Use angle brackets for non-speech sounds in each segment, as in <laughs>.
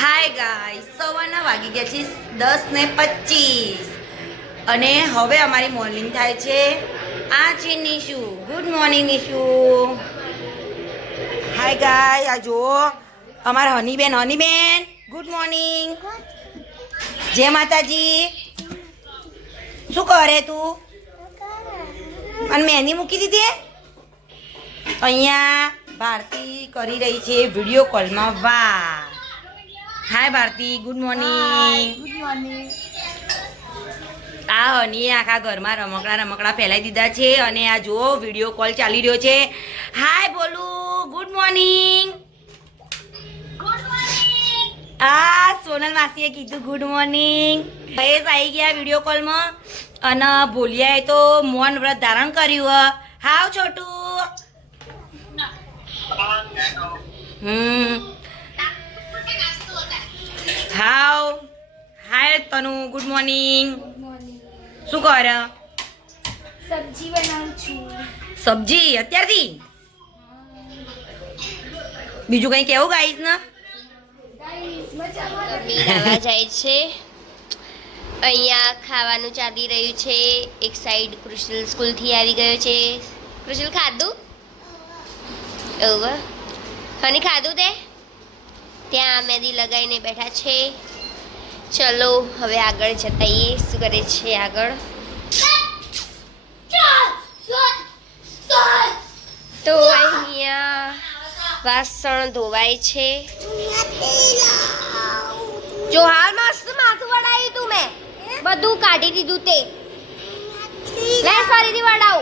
હાય ગાય સવારના વાગી ગયા છે દસ ને પચીસ. અને હવે અમારી મોર્નિંગ થાય છે. આ છે Nishu. Good morning Nishu. Hi ગાય આ જુઓ. અમારા હનીબેન હનીબેન ગુડ મોર્નિંગ જય માતાજી. શું કરે તું? અને મહેંદી મૂકી દીધી અહીંયા ભારતી કરી રહી છે વીડિયો કોલમાં વાહ hi Bharati good morning good morning આ હની આખા ઘરમાં રમકડા રમકડા ફેલાઈ દીધા છે અને આ જુઓ વીડિયો કોલ ચાલી રહ્યો છે. હાય બોલું. ગુડ મોર્નિંગ આ સોનલ માસીએ કીધું ગુડ મોર્નિંગ ભયેશ આવી ગયા વીડિયો કોલમાં અને ભોલિયાએ તો મૌન વ્રત ધારણ કર્યું. હાવ છોટું. હમ. હાવ હાય તનુ ગુડ મોર્નિંગ શું કર? સબ્જી બનાવું છું. સબ્જી અત્યારથી? બીજું કંઈ કેવું ગાઈસ ને? જાય છે. અહીંયા ખાવાનું ચાલી રહ્યું છે. એક સાઈડ કૃષિલ સ્કૂલથી આવી ગયો છે. કૃષિલ ખાધું? એવું હની ખાધું તે? ત્યાં મહેંદી લગાવીને બેઠા છે. ચલો, હવે આગળ જતાઈએ. શું કરે છે આગળ? તો અહીંયા વાસણ ધોવાય છે. જો હાલ મસ્ત માથું વડાવ્યું તું મેં. બધું કાઢી દીધું તે. લે ફરીથી વડાવું.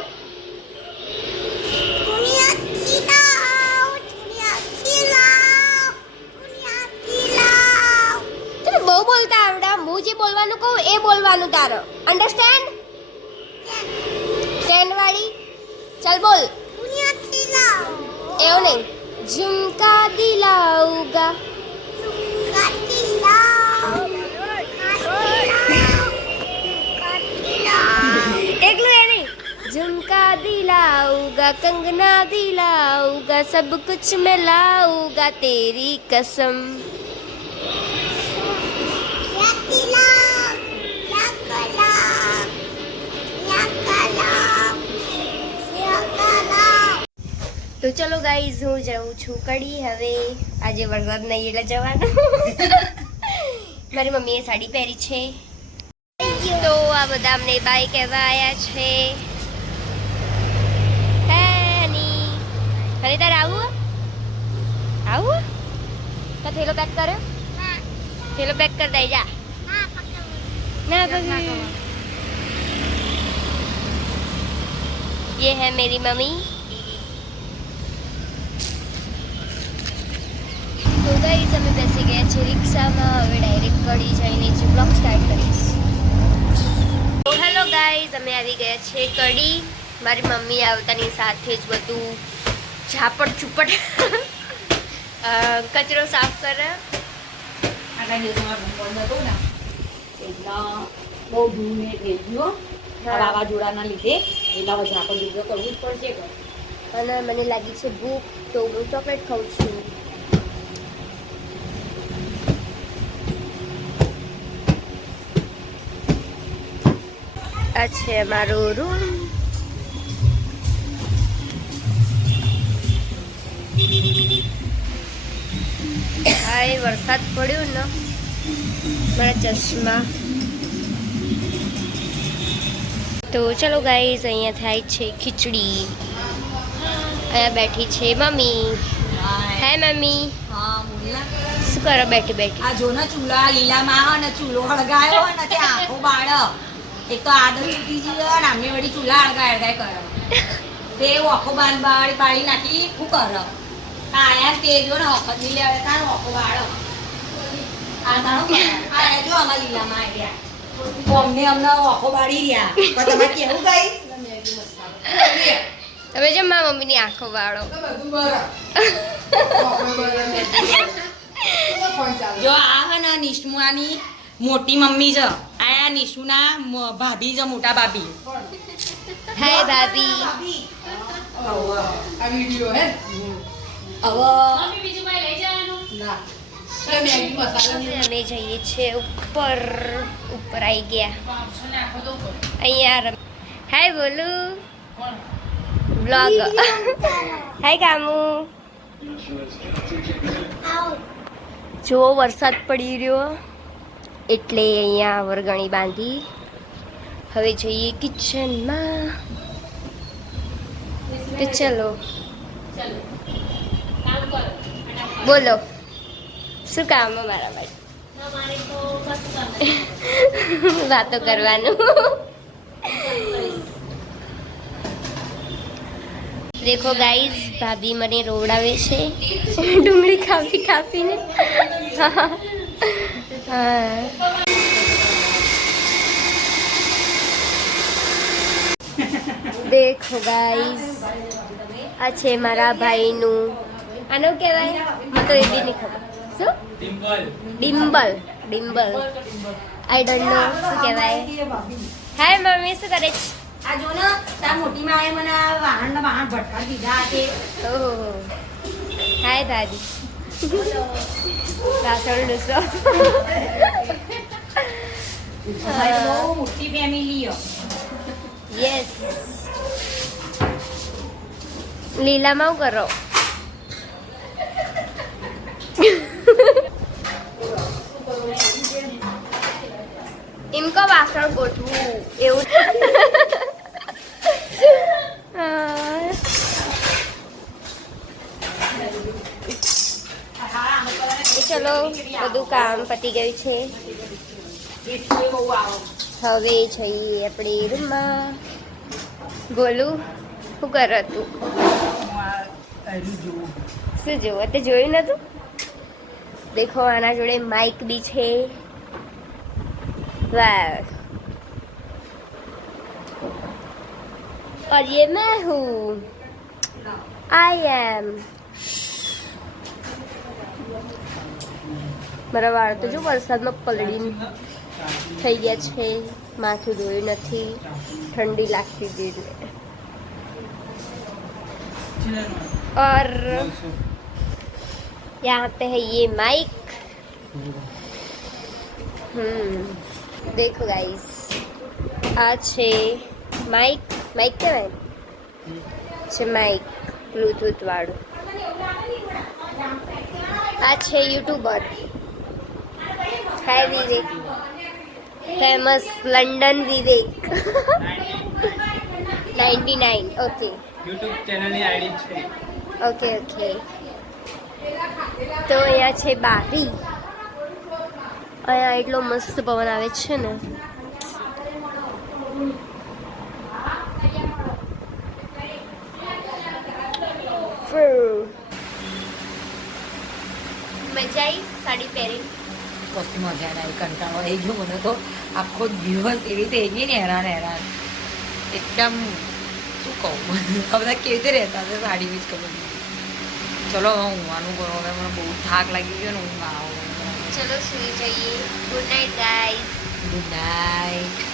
બોલવાનું તારો અન્ડરસ્ટેન્ડ સ્ટેન્ડ વાળી ચાલ બોલ એવું નહીં ઝુમકા દિલાઉગા એકલું એ નહીં झुमका दिलाऊंगा कंगना दिलाऊंगा सब कुछ मैं लाऊंगा तेरी कसम તો ચલો ગાઈઝ હું જાઉં છું કડી. હવે આજે વરસાદ નહીં એટલે જવાનું. <laughs> મારી મમ્મીએ સાડી પહેરી છે. તો આ બધા અમને બાય કહેવા આવ્યા છે. અરે તારે આવું? આવું? તો થેલો પેક કરો. થેલો પેક કરી દઈ જા. ના ભાઈ યે હે મેરી મમ્મી. તો ગાઈઝ અમે બેસી ગયા છે રિક્ષામાં હવે ડાયરેક્ટ કડી જઈને જ બ્લોગ સ્ટાર્ટ કરીશ. તો હેલો ગાઈઝ અમે આવી ગયા છે કડી. મારી મમ્મી આવતાની સાથે જ બધું ઝાપટ ચૂપડ કચરો સાફ કરે. બહુ ધૂળને થઈ ગયો. વાવાઝોડાના લીધે એટલા હવે કરવું જ પડશે. અને મને લાગી છે ભૂખ તો હું ચોકલેટ ખાઉં છું. આ છે મારો રૂમ હાય વરસાદ પડ્યો ને. મારા ચશ્મા. તો ચલો ગાઈઝ અહીંયા થાય છે ખીચડી. અહીંયા બેઠી છે મમ્મી. હે મમ્મી શું કરો? બેઠી બેઠી. આ જો ને ચૂલા લીલામાં આવે ચૂલો હળગાયો ને તે આખો બાળ એક તો આદત છૂટી ગયો ને અમે વળી ચૂલા હળગાય હળગાય કરે તે ઓખો બાંધ બાળી બાળી નાખી શું કર આયા તે જો ને વખતની લેવા તાર ઓખો બાળ આ તારો આયા જો આમાં લીલામાં આવ્યા અમને અમને ઓખો બાળી રહ્યા. પણ તમે કેવું ગઈ? તમે જેમ મારા મમ્મીની આંખો વાળો. <laughs> જો આ હે ને નિષ્મુઆની મોટી મમ્મી છે. આયા નિશુના ભાભી છે મોટા ભાભી. હાય ભાભી. આ વિડિયો હે હવે મમ્મી બીજું કઈ લઈ જવાનું ના અમે જઈએ છીએ ઉપર ઉપર આવી ગયા. અહીંયા હાય બોલું. બ્લોગ હાય કામુ જો વરસાદ પડી રહ્યો. એટલે અહીંયા વરગણી બાંધી. હવે જઈએ કિચનમાં. તો ચલો. બોલો. શું કામ અમારા ભાઈ? વાતો કરવાનું. દેખો ગાઈઝ, ભાભી મને રોવડાવે છે. ડુંગળી કાપી કાપીને. હા દેખો ગાઈસ આ છે મારા ભાઈનું. આનું કહેવાય? મને તો એ બી નહીં ખબર. શું? ડિમ્બલ. ડિમ્બલ. આઈ ડોન્ટ નો શું કહેવાય. હાય મમ્મી શું કરે છે? આ જો ને તાર મોટી માએ મને વાહન ના વાહન ભટકા દીધા છે. ઓહો. હાય દાદી વાસણ લૂસો ભાઈ બહુ મોટી ફેમિલી યસ લીલામાં હું કરો? ઇમકો વાસણ ગોઠવું એવું. ચલો બધું કામ પતી ગયું છે બહુ આવો હવે જઈએ આપણે રૂમમાં બોલું શું કરો તું શું જોવો તે જોયું નતું દેખો આના જોડે માઇક બી છે વાહ और ये मैं हूँ आई एम મારા વાળ તો જો વરસાદમાં પલળી થઈ ગયા છે માથું ધોયું નથી ઠંડી લાગતી હતી એટલે और यहाँ पे है ये माइक हम्म देखो गाइस આ છે માઇક માઇક કહેવાય છે માઇક બ્લૂટૂથ વાળું આ છે YouTuber. Hi Vivek. Famous London Vivek. Ninety nine okay. YouTube ચેનલની આઈડી છે. Okay okay. તો અહીંયા છે બારી. અહીંયા એટલો મસ્ત પવન આવે છે ને. મજા આવી સાડી પહેરી કશી મજા ના આવી કંટાળો એ જો મને તો. આખો દિવસ એવી રીતે એની ને હેરાન હેરાન. એકદમ શું કહું? આ બધા કેવી રીતે રહેતા હતા સાડી બીજ ખબર ચલો હવે ઊંઘવાનું કરો. હવે મને બહુ થાક લાગી ગયો ને ઊંઘ આવો. ચલો સુઈ જઈએ. Good night guys good night